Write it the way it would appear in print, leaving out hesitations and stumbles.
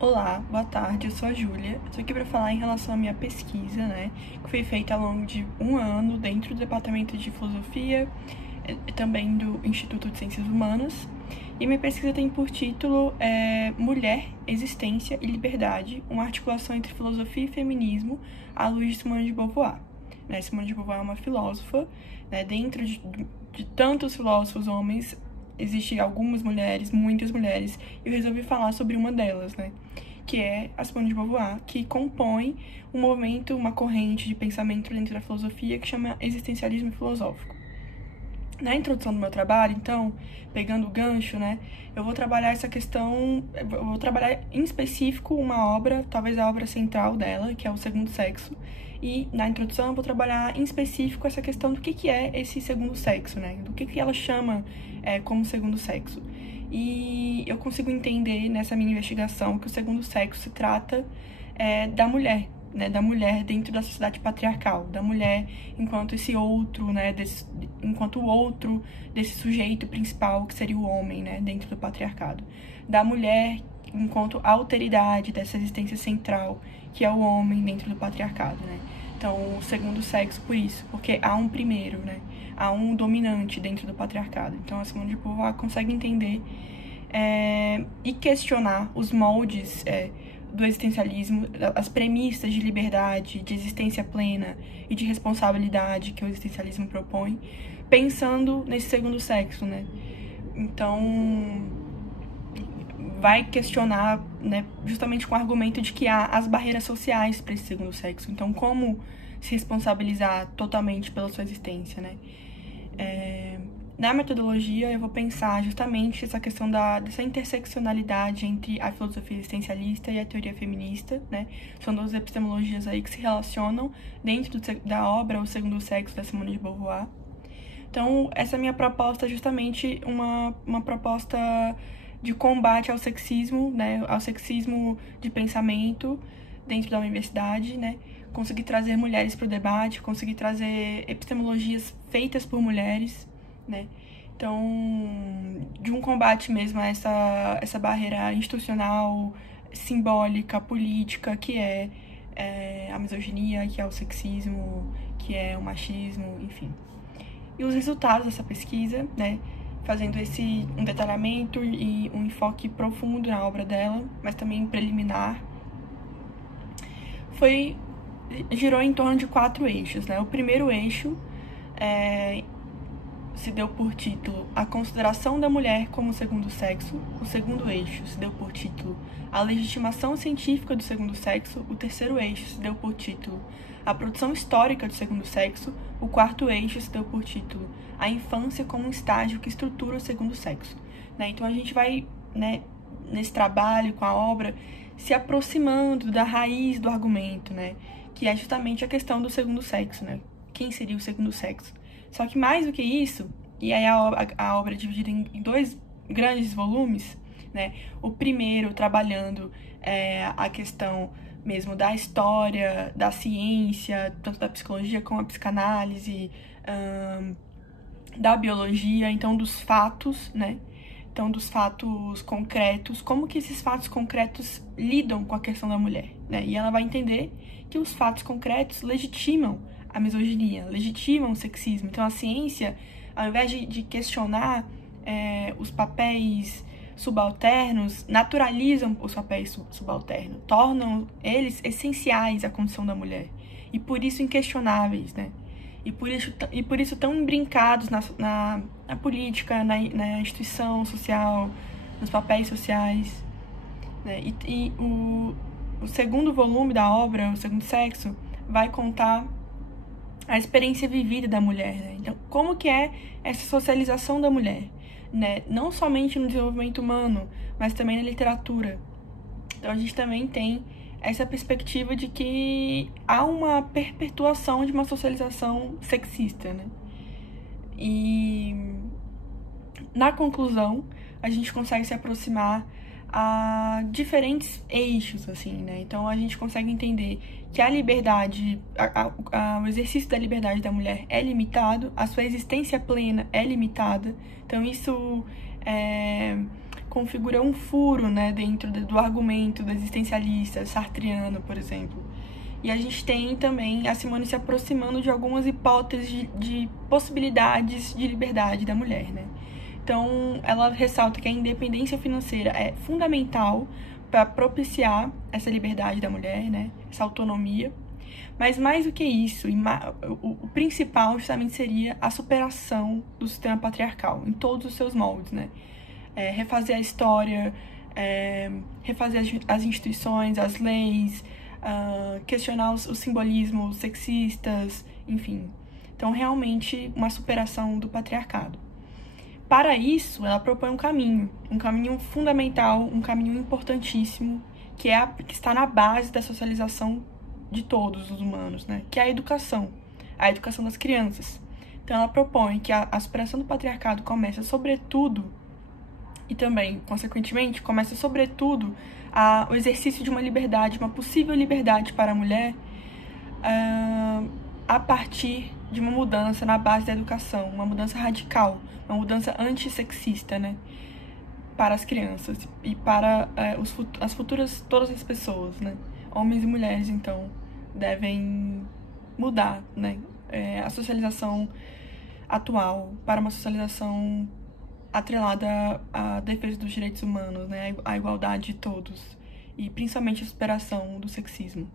Olá, boa tarde, eu sou a Júlia. Estou aqui para falar em relação à minha pesquisa, que foi feita ao longo de um ano dentro do Departamento de Filosofia e também do Instituto de Ciências Humanas. E minha pesquisa tem por título Mulher, Existência e Liberdade, uma articulação entre filosofia e feminismo, à luz de Simone de Beauvoir. Simone de Beauvoir é uma filósofa, dentro de tantos filósofos homens, existem algumas mulheres, muitas mulheres, e eu resolvi falar sobre uma delas, que é a Simone de Beauvoir, que compõe um movimento, uma corrente de pensamento dentro da filosofia que chama existencialismo filosófico. Na introdução do meu trabalho, então, pegando o gancho, eu vou trabalhar essa questão, eu vou trabalhar em específico uma obra, talvez a obra central dela, que é O Segundo Sexo, e na introdução eu vou trabalhar em específico essa questão do que é esse segundo sexo, do que ela chama como segundo sexo. E eu consigo entender nessa minha investigação que o segundo sexo se trata da mulher, da mulher dentro da sociedade patriarcal, da mulher enquanto esse outro, enquanto o outro desse sujeito principal que seria o homem, dentro do patriarcado, da mulher enquanto alteridade dessa existência central que é o homem dentro do patriarcado, Então, o segundo sexo por isso, porque há um primeiro, há um dominante dentro do patriarcado. Então, a Simone de Beauvoir consegue entender e questionar os moldes do existencialismo, as premissas de liberdade, de existência plena e de responsabilidade que o existencialismo propõe, pensando nesse segundo sexo, Então, vai questionar, justamente com o argumento de que há as barreiras sociais para esse segundo sexo. Então, como se responsabilizar totalmente pela sua existência, Na metodologia, eu vou pensar justamente essa questão dessa interseccionalidade entre a filosofia existencialista e a teoria feminista, São duas epistemologias aí que se relacionam dentro da obra O Segundo Sexo, da Simone de Beauvoir. Então, essa minha proposta é justamente uma proposta de combate ao sexismo, ao sexismo de pensamento dentro da universidade, Conseguir trazer mulheres para o debate, conseguir trazer epistemologias feitas por mulheres, Então, de um combate mesmo a essa barreira institucional, simbólica, política, que é a misoginia, que é o sexismo, que é o machismo, enfim. E os resultados dessa pesquisa, fazendo um detalhamento e um enfoque profundo na obra dela, mas também preliminar, girou em torno de 4 eixos, O primeiro eixo se deu por título A Consideração da Mulher como Segundo Sexo. O segundo eixo se deu por título A Legitimação Científica do Segundo Sexo. O terceiro eixo se deu por título A Produção Histórica do Segundo Sexo. O quarto eixo se deu por título A Infância como um Estágio que Estrutura o Segundo Sexo. Então a gente vai, nesse trabalho com a obra, se aproximando da raiz do argumento, que é justamente a questão do segundo sexo, Quem seria o segundo sexo? Só que mais do que isso, e aí a obra é dividida em 2 grandes volumes, O primeiro trabalhando a questão mesmo da história, da ciência, tanto da psicologia como a psicanálise, da biologia, então dos fatos, Então, dos fatos concretos, como que esses fatos concretos lidam com a questão da mulher, E ela vai entender que os fatos concretos legitimam a misoginia, legitimam o sexismo. Então, a ciência, ao invés de questionar os papéis subalternos, naturalizam os papéis subalternos, tornam eles essenciais à condição da mulher, e por isso inquestionáveis, E por isso tão embrincados na política, na instituição social, nos papéis sociais, E o segundo volume da obra, O Segundo Sexo, vai contar a experiência vivida da mulher, Então, como que é essa socialização da mulher, Não somente no desenvolvimento humano, mas também na literatura. Então, a gente também tem essa perspectiva de que há uma perpetuação de uma socialização sexista, E na conclusão, a gente consegue se aproximar a diferentes eixos, assim, Então, a gente consegue entender que a liberdade, o exercício da liberdade da mulher é limitado, a sua existência plena é limitada. Então, isso configura um furo, né, dentro do argumento do existencialista sartreano, por exemplo. E a gente tem também a Simone se aproximando de algumas hipóteses de possibilidades de liberdade da mulher, né? Então, ela ressalta que a independência financeira é fundamental para propiciar essa liberdade da mulher, né? Essa autonomia. Mas mais do que isso, o principal justamente seria a superação do sistema patriarcal em todos os seus moldes, né? Refazer a história, refazer as instituições, as leis, questionar os simbolismos sexistas, enfim. Então, realmente, uma superação do patriarcado. Para isso, ela propõe um caminho fundamental, um caminho importantíssimo, que está na base da socialização de todos os humanos, né? Que é a educação das crianças. Então, ela propõe que a superação do patriarcado começa, sobretudo, e também, consequentemente, começa, sobretudo, o exercício de uma liberdade, uma possível liberdade para a mulher, a partir de uma mudança na base da educação, uma mudança radical, uma mudança antissexista, né, para as crianças e para as futuras, todas as pessoas, né, homens e mulheres, então, devem mudar, né, a socialização atual para uma socialização atrelada à defesa dos direitos humanos, né, à igualdade de todos e principalmente a superação do sexismo.